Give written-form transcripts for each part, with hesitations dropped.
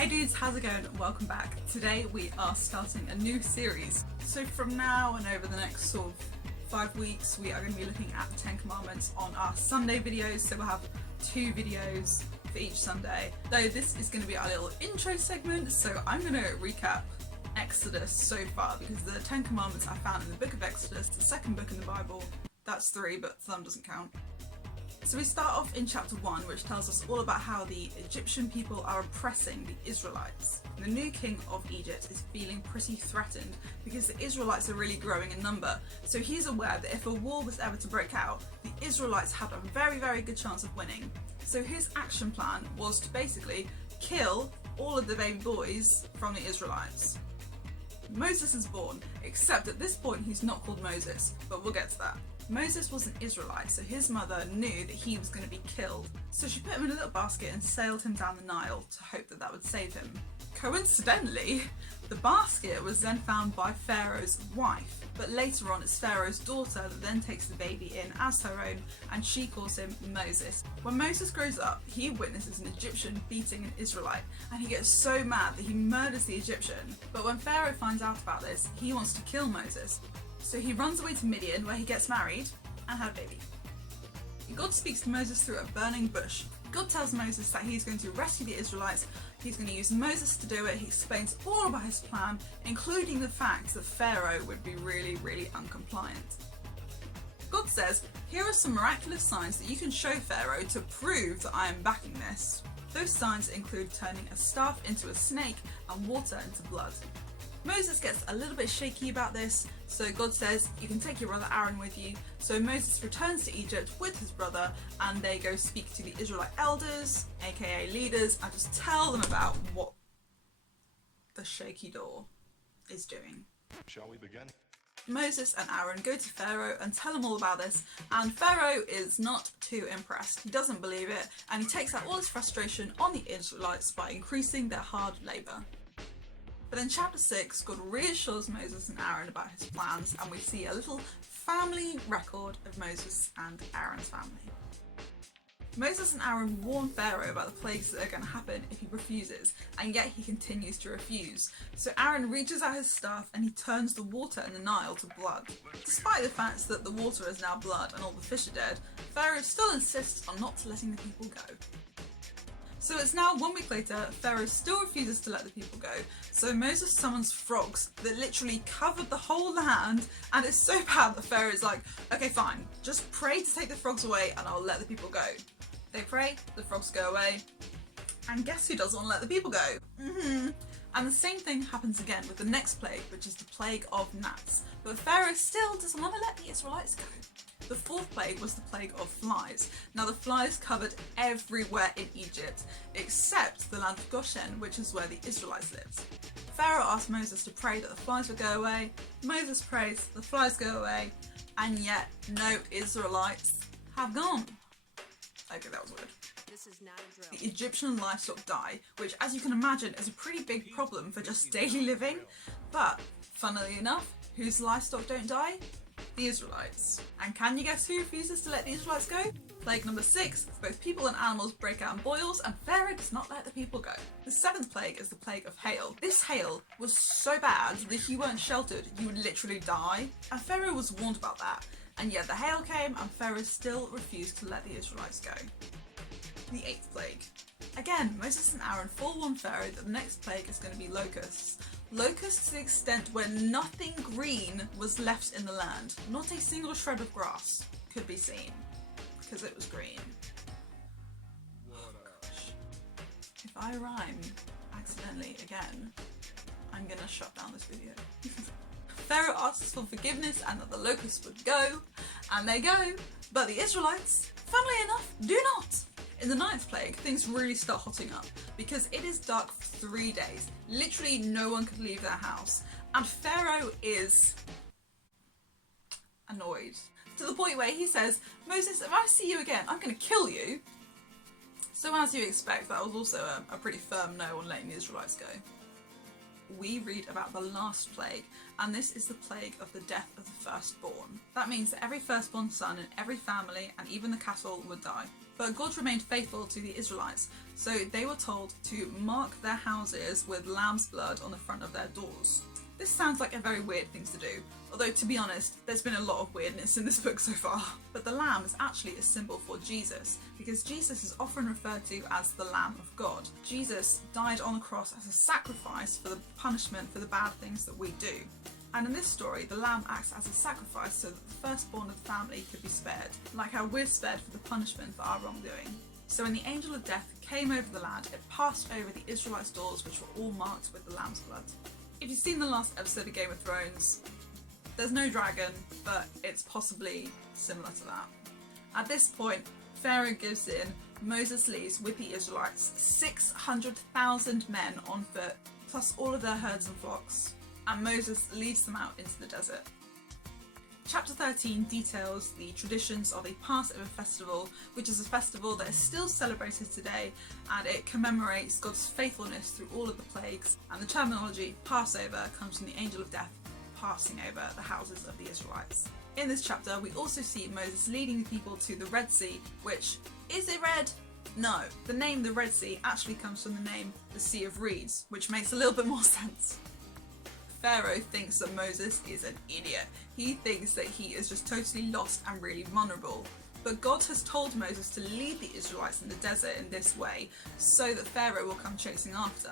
Hey dudes, how's it going? Welcome back. Today we are starting a new series. So from now and over the next sort of 5 weeks, we are going to be looking at the Ten Commandments on our Sunday videos. So we'll have 2 videos for each Sunday. Though this is going to be our little intro segment, so I'm going to recap Exodus so far, because the Ten Commandments I found in the book of Exodus, the second book in the Bible. That's 3, but some doesn't count. So we start off in chapter 1, which tells us all about how the Egyptian people are oppressing the Israelites. The new king of Egypt is feeling pretty threatened because the Israelites are really growing in number. So he's aware that if a war was ever to break out, the Israelites had a very, very good chance of winning. So his action plan was to basically kill all of the baby boys from the Israelites. Moses is born, except at this point he's not called Moses, but we'll get to that. Moses was an Israelite, so his mother knew that he was going to be killed. So she put him in a little basket and sailed him down the Nile to hope that that would save him. Coincidentally, the basket was then found by Pharaoh's wife, but later on it's Pharaoh's daughter that then takes the baby in as her own, and she calls him Moses. When Moses grows up, he witnesses an Egyptian beating an Israelite, and he gets so mad that he murders the Egyptian. But when Pharaoh finds out about this, he wants to kill Moses. So he runs away to Midian, where he gets married and had a baby. God speaks to Moses through a burning bush. God tells Moses that he's going to rescue the Israelites. He's going to use Moses to do it. He explains all about his plan, including the fact that Pharaoh would be really, really uncompliant. God says, here are some miraculous signs that you can show Pharaoh to prove that I am backing this. Those signs include turning a staff into a snake and water into blood. Moses gets a little bit shaky about this, so God says, you can take your brother Aaron with you. So Moses returns to Egypt with his brother, and they go speak to the Israelite elders, aka leaders, and just tell them about what the shaky door is doing. Shall we begin? Moses and Aaron go to Pharaoh and tell him all about this, and Pharaoh is not too impressed. He doesn't believe it, and he takes out all his frustration on the Israelites by increasing their hard labour. But in chapter 6, God reassures Moses and Aaron about his plans, and we see a little family record of Moses and Aaron's family. Moses and Aaron warn Pharaoh about the plagues that are going to happen if he refuses, and yet he continues to refuse. So Aaron reaches out his staff and he turns the water in the Nile to blood. Despite the fact that the water is now blood and all the fish are dead, Pharaoh still insists on not letting the people go. So it's now 1 week later, Pharaoh still refuses to let the people go, so Moses summons frogs that literally covered the whole land, and it's so bad that Pharaoh is like, okay fine, just pray to take the frogs away and I'll let the people go. They pray, the frogs go away, and guess who doesn't want to let the people go? And the same thing happens again with the next plague, which is the plague of gnats, but Pharaoh still doesn't want to let the Israelites go. The 4th plague was the plague of flies. Now the flies covered everywhere in Egypt, except the land of Goshen, which is where the Israelites lived. Pharaoh asked Moses to pray that the flies would go away. Moses prays, the flies go away, and yet no Israelites have gone. Okay, that was weird. This is not a drill. The Egyptian livestock die, which as you can imagine is a pretty big problem for just daily living. But, funnily enough, whose livestock don't die? The Israelites. And can you guess who refuses to let the Israelites go? Plague number 6, both people and animals break out in boils, and Pharaoh does not let the people go. The 7th plague is the plague of hail. This hail was so bad that if you weren't sheltered, you would literally die. And Pharaoh was warned about that. And yet the hail came, and Pharaoh still refused to let the Israelites go. The 8th plague. Again, Moses and Aaron forewarn Pharaoh that the next plague is going to be locusts. Locusts to the extent where nothing green was left in the land. Not a single shred of grass could be seen, because it was green. Oh gosh. If I rhyme accidentally again, I'm gonna shut down this video. Pharaoh asks for forgiveness and that the locusts would go, and they go, but the Israelites, funnily enough, do not. In the 9th plague, things really start hotting up because it is dark for 3 days. Literally no one could leave their house, and Pharaoh is annoyed to the point where he says, Moses, if I see you again, I'm going to kill you. So as you expect, that was also a pretty firm no on letting the Israelites go. We read about the last plague, and this is the plague of the death of the firstborn. That means that every firstborn son in every family and even the cattle would die. But God remained faithful to the Israelites, so they were told to mark their houses with lamb's blood on the front of their doors. This sounds like a very weird thing to do, although to be honest, there's been a lot of weirdness in this book so far. But the lamb is actually a symbol for Jesus, because Jesus is often referred to as the Lamb of God. Jesus died on the cross as a sacrifice for the punishment for the bad things that we do. And in this story, the lamb acts as a sacrifice so that the firstborn of the family could be spared, like how we're spared for the punishment for our wrongdoing. So when the angel of death came over the land, it passed over the Israelites' doors, which were all marked with the lamb's blood. If you've seen the last episode of Game of Thrones, there's no dragon, but it's possibly similar to that. At this point, Pharaoh gives in, Moses leaves with the Israelites 600,000 men on foot, plus all of their herds and flocks, and Moses leads them out into the desert. Chapter 13 details the traditions of a Passover festival, which is a festival that is still celebrated today, and it commemorates God's faithfulness through all of the plagues, and the terminology Passover comes from the angel of death passing over the houses of the Israelites. In this chapter, we also see Moses leading the people to the Red Sea, which, is it red? No. The name the Red Sea actually comes from the name the Sea of Reeds, which makes a little bit more sense. Pharaoh thinks that Moses is an idiot. He thinks that he is just totally lost and really vulnerable. But God has told Moses to lead the Israelites in the desert in this way, so that Pharaoh will come chasing after.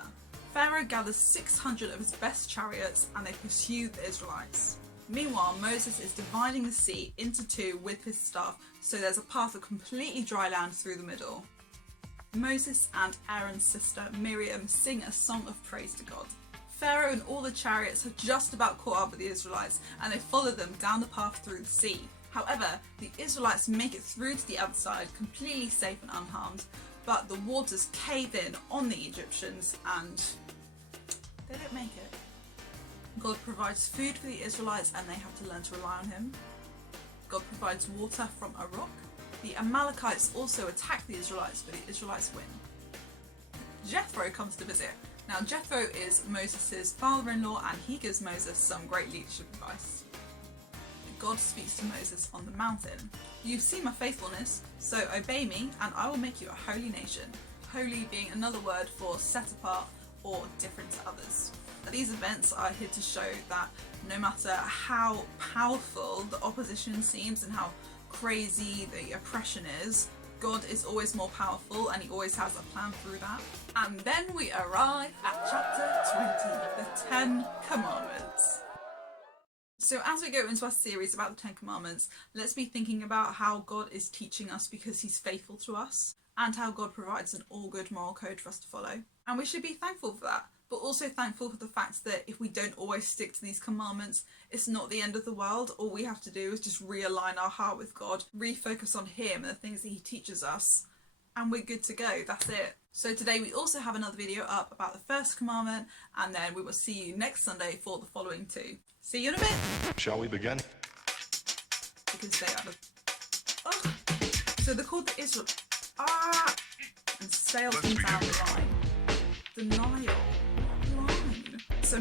Pharaoh gathers 600 of his best chariots and they pursue the Israelites. Meanwhile, Moses is dividing the sea into two with his staff, so there's a path of completely dry land through the middle. Moses and Aaron's sister Miriam sing a song of praise to God. Pharaoh and all the chariots have just about caught up with the Israelites, and they follow them down the path through the sea. However, the Israelites make it through to the other side completely safe and unharmed, but the waters cave in on the Egyptians and they don't make it. God provides food for the Israelites and they have to learn to rely on him. God provides water from a rock. The Amalekites also attack the Israelites, but the Israelites win. Jethro comes to visit. Now Jethro is Moses' father-in-law and he gives Moses some great leadership advice. God speaks to Moses on the mountain. You've seen my faithfulness, so obey me and I will make you a holy nation. Holy being another word for set apart or different to others. Now, these events are here to show that no matter how powerful the opposition seems and how crazy the oppression is, God is always more powerful and he always has a plan through that. And then we arrive at chapter 20, the 10 Commandments. So as we go into our series about the 10 Commandments, let's be thinking about how God is teaching us because he's faithful to us, and how God provides an all-good moral code for us to follow. And we should be thankful for that, but also thankful for the fact that if we don't always stick to these commandments, it's not the end of the world. All we have to do is just realign our heart with God, refocus on him and the things that he teaches us, and we're good to go. That's it. So today we also have another video up about the first commandment, and then we will see you next Sunday for the following two. See you in a bit! Shall we begin? Because they are so they're called the Israel... And sail them down the line. Denial. Line. So